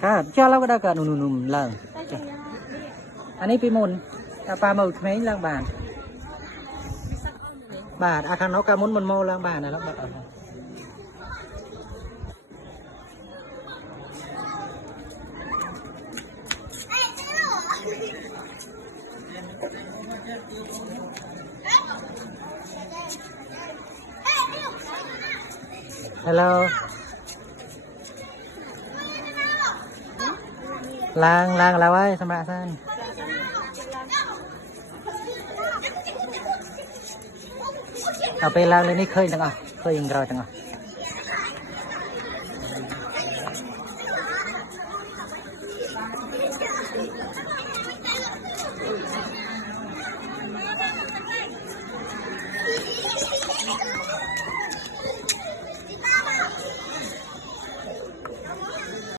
cả cho lâu cái đó cả nùm nùm lợn anh ấy pi môn pa màu mấy lang bàn bà khang nó cả muốn mô lang bàn này lắm bạn hello lang là ai sao sanเอาไปล้างเลยนี่เคยจังอ่ะเคยยังรอจังอ่ะ